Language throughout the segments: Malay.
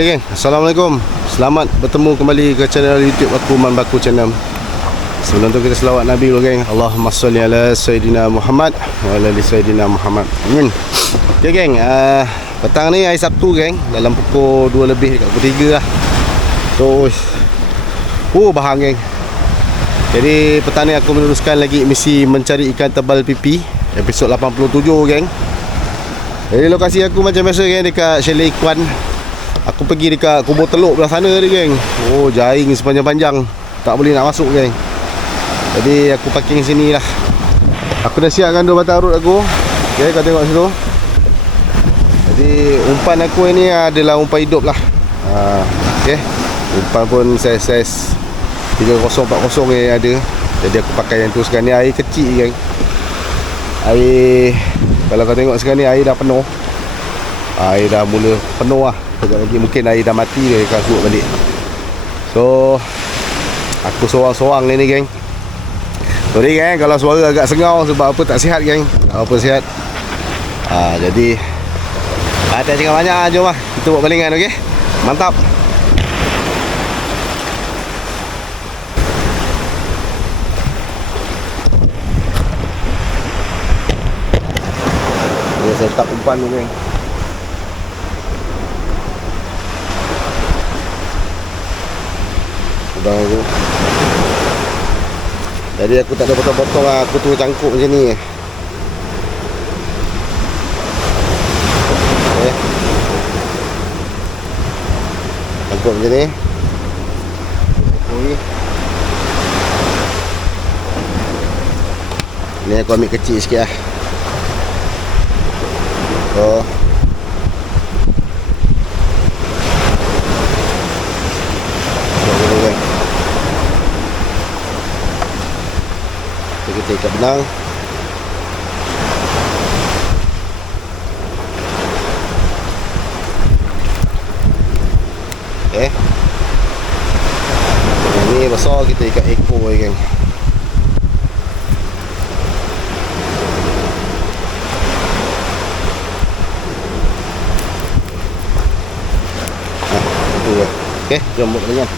Okay geng, Assalamualaikum. Selamat bertemu kembali ke channel YouTube aku, Man Baku Channel. Sebelum tu kita selawat Nabi dulu geng. Allahumma salli ala Sayyidina Muhammad wa ala ali Sayyidina Muhammad. Amin. Okay geng, petang ni hari Sabtu geng, dalam pukul 2 lebih dekat pukul 3 lah. So bahang geng. Jadi petang ni aku meneruskan lagi misi mencari ikan tebal pipi, episod 87 geng. Jadi lokasi aku macam biasa geng, dekat Chalet Ikhwan. Aku pergi dekat kubur teluk belah sana dia geng. Jaring sepanjang-panjang, tak boleh nak masuk geng. Jadi aku parking sini lah. Aku dah siapkan 2 batang rod aku. Okay, kau tengok situ. Jadi umpan aku ni adalah umpan hidup lah. Okay, umpan pun saiz 3040 yang ada. Jadi aku pakai yang tu. Sekarang ni air kecil geng. Air, kalau kau tengok sekarang ni air dah penuh. Air dah mula penuh lah. Sekejap lagi mungkin air dah mati dia akan surut balik. So aku sorang-sorang ni geng. Sorry geng kalau suara agak sengau, sebab apa, tak sihat geng. Tak apa sihat. Jadi tak cakap banyak, jom lah kita buat balingan. Okay, mantap. Dia set up umpan tu geng. Udang aku. Jadi aku tak ada potong-potong lah. Aku tu cangkuk macam ni. Okay, cangkuk macam ni. Ni aku ambil kecil sikit lah. Kita ikat benang. Okay, yang ni besar, kita ikat ekor geng. Itu lah. Okay, jom buat balingan.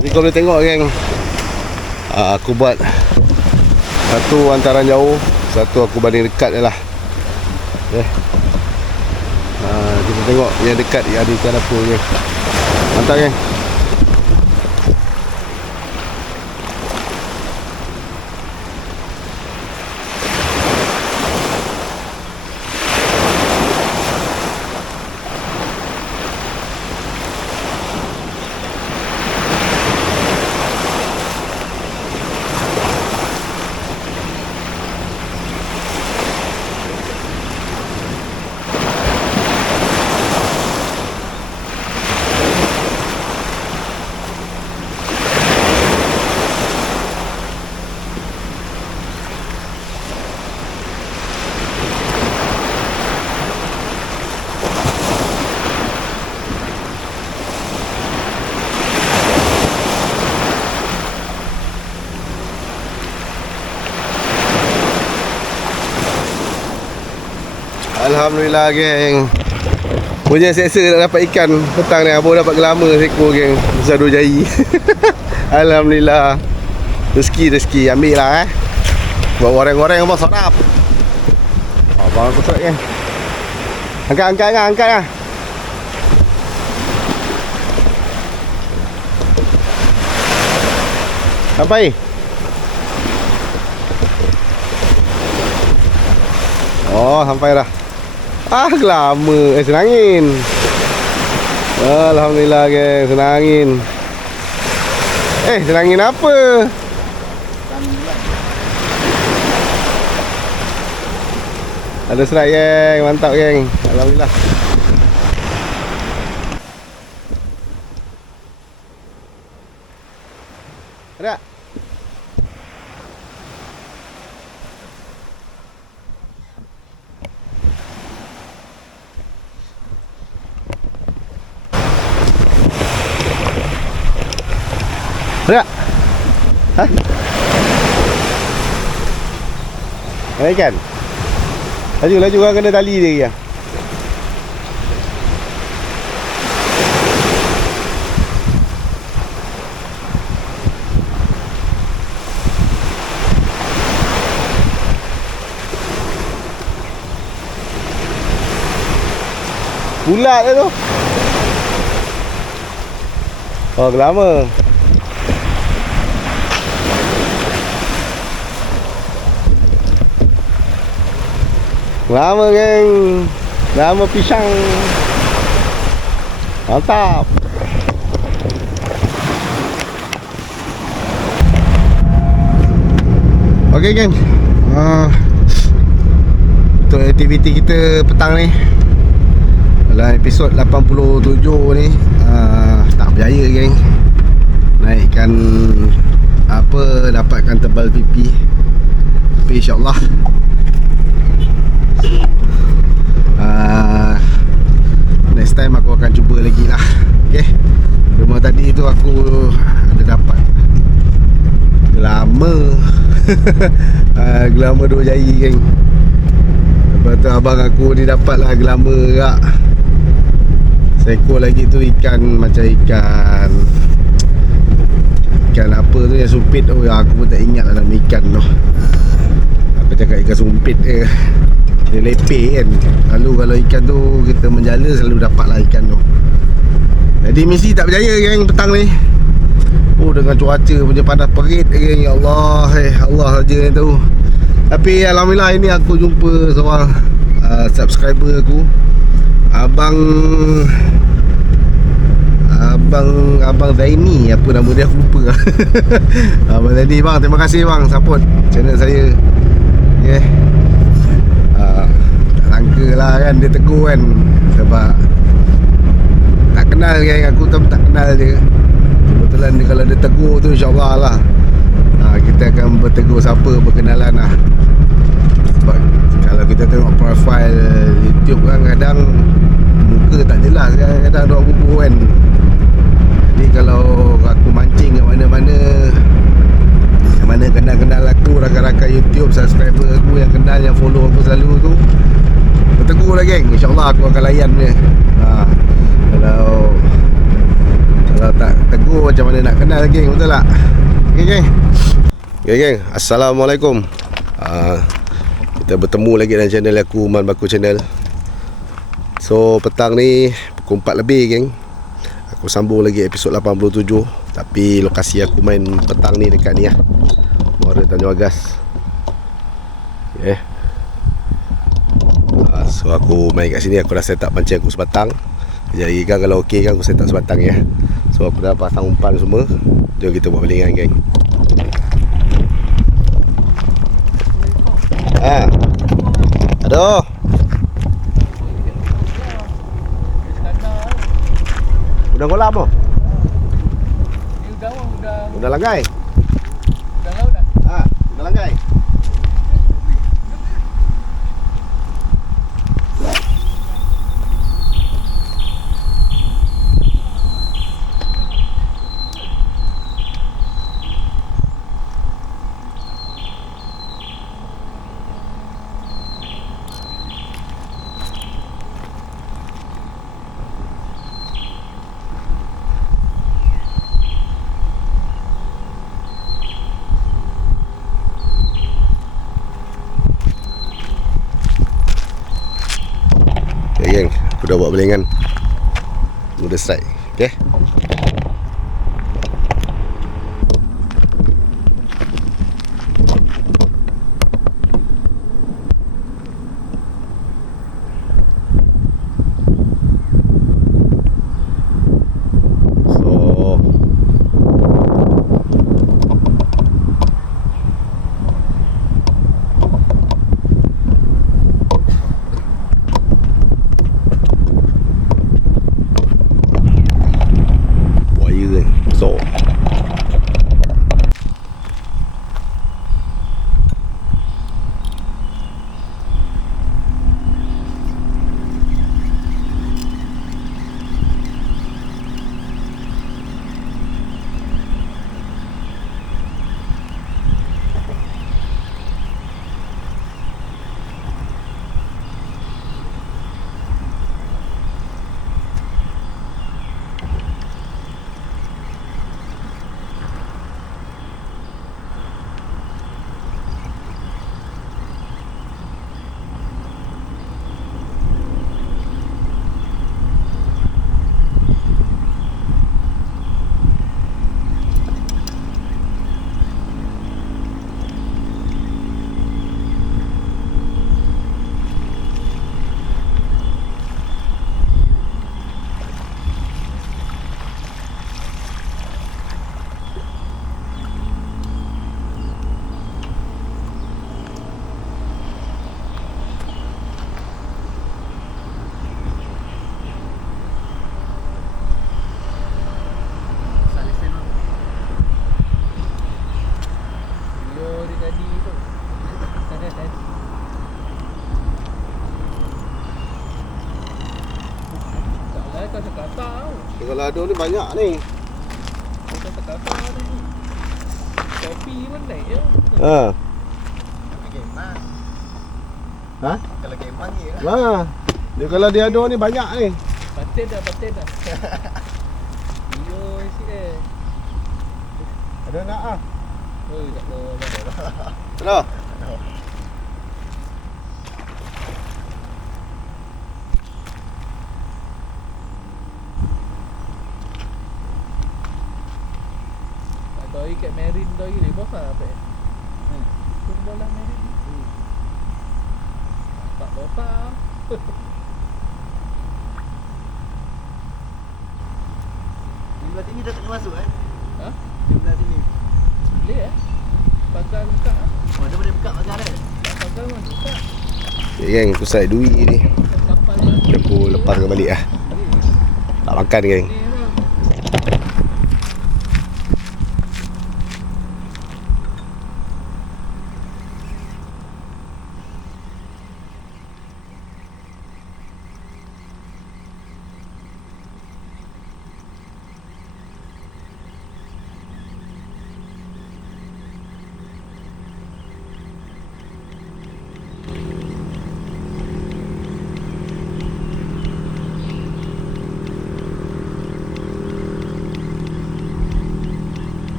Jadi kau boleh tengok geng, aku buat satu antaran jauh, satu aku banding dekat je lah. Okay, kita tengok yang dekat ada ikan apa geng. Mantap geng. Alhamdulillah geng. Punya seksa nak dapat ikan petang ni. Abang dapat gelama seekor geng. Besar 2 jari. Alhamdulillah. Rezeki ambil lah buat goreng-goreng abang sedap. Abang aku geng. Angkat lah. Sampai. Oh, sampai dah. Lama. Senangin. Alhamdulillah geng, senangin. Senangin apa? Ada serat geng, mantap geng. Alhamdulillah. Ada? Ada? Hah? Ada ikan? Laju orang kena tali dia ya. Bulat dah tu. Oh, gelama. Lama geng. Lama pisang. Mantap. Okey geng. Untuk aktiviti kita petang ni dalam episod 87 ni tak berjaya geng. Naikkan dapatkan tebal pipi. Tapi insyaAllah next time aku akan cuba lagi lah. Okay. Cuma tadi tu aku ada dapat gelama. Gelama 2 jari geng. Lepas tu abang aku ni dapat lah gelama kak. Seekor lagi tu ikan macam ikan apa tu yang sumpit tu. Aku pun tak ingat lah nama ikan tu. Aku cakap ikan sumpit ke. Dia lepeh kan. Lalu kalau ikan tu kita menjala selalu dapat lah ikan tu. Jadi misi tak berjaya geng petang ni. Dengan cuaca punya panas perit geng. Ya Allah. Allah saja yang tahu. Tapi alhamdulillah ini aku jumpa seorang subscriber aku. Abang Zaini. Apa nama dia aku lupa. Abang Zaini bang, terima kasih bang support channel saya. Okay. Tak sangka lah kan dia tegur kan. Sebab tak kenal geng. Aku tak kenal dia. Kebetulan dia, kalau dia tegur tu insyaAllah lah kita akan bertegur siapa berkenalan lah. Sebab kalau kita tengok profil YouTube kan kadang muka tak jelas kan. Kadang duk buku kan. Jadi kalau aku mancing kat mana-mana, yang mana kenal-kenal aku, rakan-rakan YouTube, subscriber aku yang kenal, yang follow aku selalu tu, bertegur lah geng. InsyaAllah aku akan layan dia. Kalau tak tegur macam mana nak kenal geng, betul tak? Okay geng. Okay geng, Assalamualaikum. Kita bertemu lagi dalam channel aku, Man Baku Channel. So petang ni pukul 4 lebih geng. Aku sambung lagi episod 87. Tapi lokasi aku main petang ni dekat ni lah, Muara Tanjung Agas. Okay. So aku main kat sini. Aku dah set up pancing aku sebatang. Jadi kan kalau okey kan aku set up sebatang ya. So aku dah pasang umpan semua. Jom kita buat balingan geng. Aduh. Udah kolam tu? Udah langgai? Udah laut dah? Udah langgai? buat balingan Muda strike. Okay. So kalau ada ni banyak ni. Kopi pun naik je. Ha. Ha? Kalau kemang je lah. Ha. Dia kalau dia ada ni banyak ni. Paten dah. Yo, isi Ada nak ah. Oh, tak ada. Ada. Doi kat Marine doi ni bos lah apa. Pun bola Marine. Tak bosan. Sebelah sini dah tak boleh masuk Ha? Sebelah sini. Boleh Pagar buka. Oh, dia boleh buka pagar kan? Pagar pun buka. Okay, geng, aku side duit ni. Kapal ni. Aku lepaskan balik lah. Tak makan geng. Ni lah.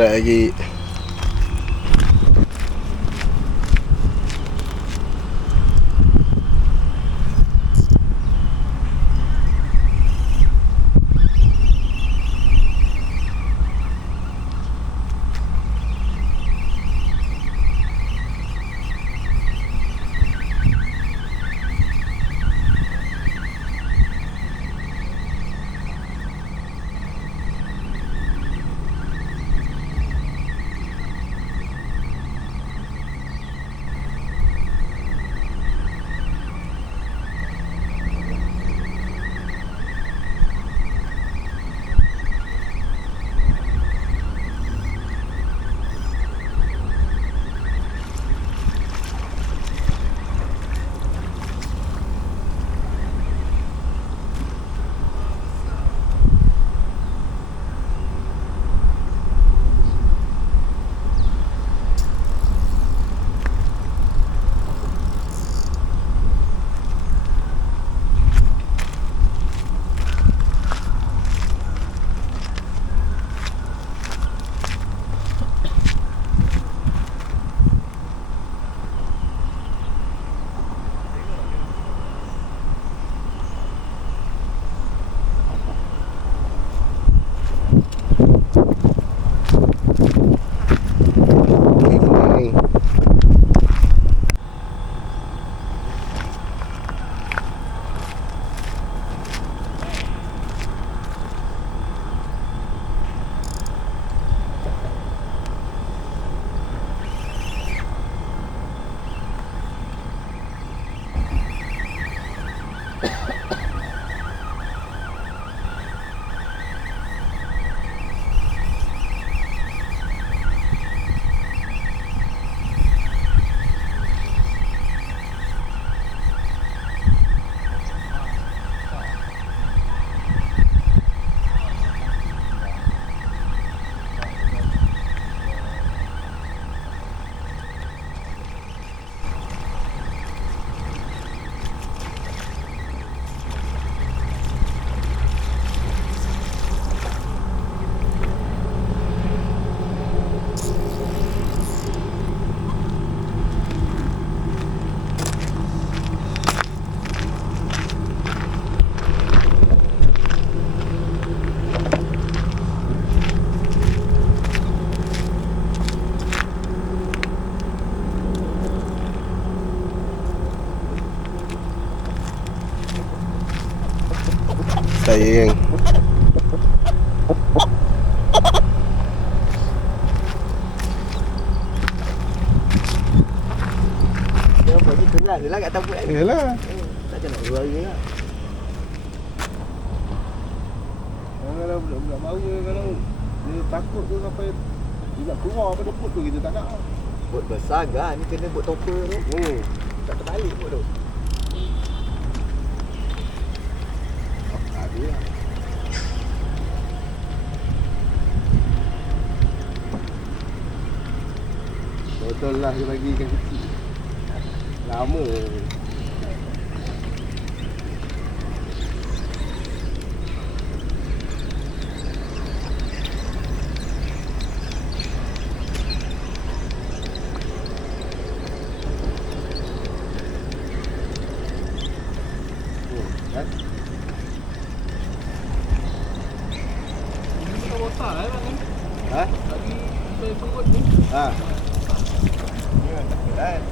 Tak lagi. Saya geng. Dia apa ni keras je lah kat tampuk kan. Yalah. Takkan nak keluar lagi lah. Kalau budak-budak baru kalau dia takut tu sampai dia nak keluar pada put tu kita tak nak. Bot besar kan ni kena bot topper tu. Tak terbalik bot tu. Ada lah. Betul lah dia bagi ikan kecil. Lama. Kan? Ini tak botak lah bang. Ha? Lagi sampai perut ni. Ha. Ya, takut kan.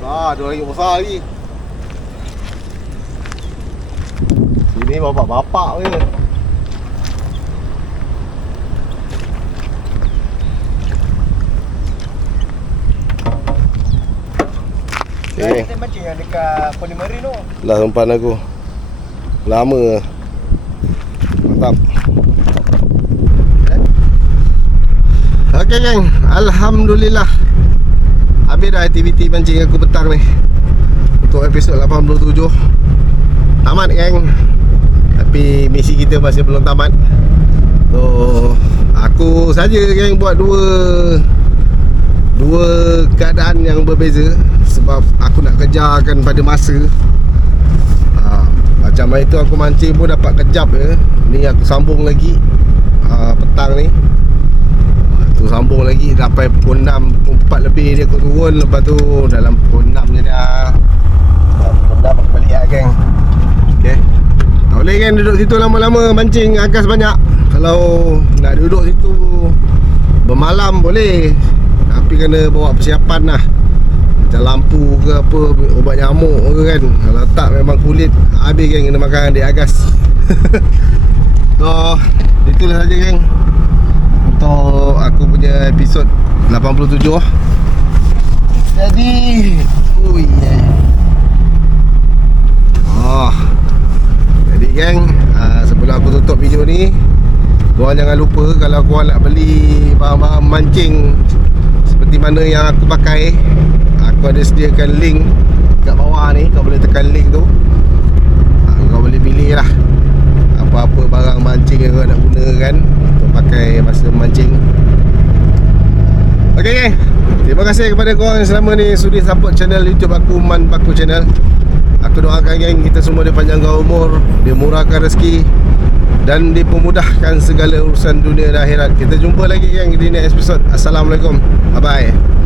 Besar, ada lagi besar lagi. Sini bapak-bapak je. Okay. Kita mancing yang dekat Polimarin tu. Lah umpan aku. Lama. Mantap. Okey geng, alhamdulillah. Habis dah aktiviti mancing aku petang ni. Untuk episod 87. Tamat geng. Tapi misi kita masih belum tamat. So, aku saja geng buat dua keadaan yang berbeza. Sebab aku nak kejarkan pada masa. Macam hari tu aku mancing pun dapat kejap je. Ni aku sambung lagi petang ni. Tu sambung lagi sampai pukul 6, pukul 4 lebih dia aku turun. Lepas tu dalam pukul 6 je dah. Pukul 6 aku balik lah geng. Okay. Tak boleh kan duduk situ lama-lama mancing agas banyak. Kalau nak duduk situ bermalam boleh. Tapi kena bawa persiapan lah. Macam lampu ke apa, ubat nyamuk ke kan. Kalau tak memang kulit habis geng, kena makan adik agas. So, itulah saja geng untuk aku punya episod 87. Jadi, oh yeah. Jadi geng, sebelum aku tutup video ni, korang jangan lupa kalau korang nak beli bahan-bahan mancing seperti mana yang aku pakai, aku ada sediakan link kat bawah ni. Kau boleh tekan link tu, kau boleh pilih lah apa-apa barang mancing yang kau nak gunakan untuk pakai masa mancing. Ok geng, terima kasih kepada korang yang selama ni sudi support channel YouTube aku, Man Baku Channel. Aku doakan geng kita semua dipanjangkan umur, dimurahkan rezeki dan dipermudahkan segala urusan dunia dan akhirat. Kita jumpa lagi geng di next episode. Assalamualaikum. Bye bye.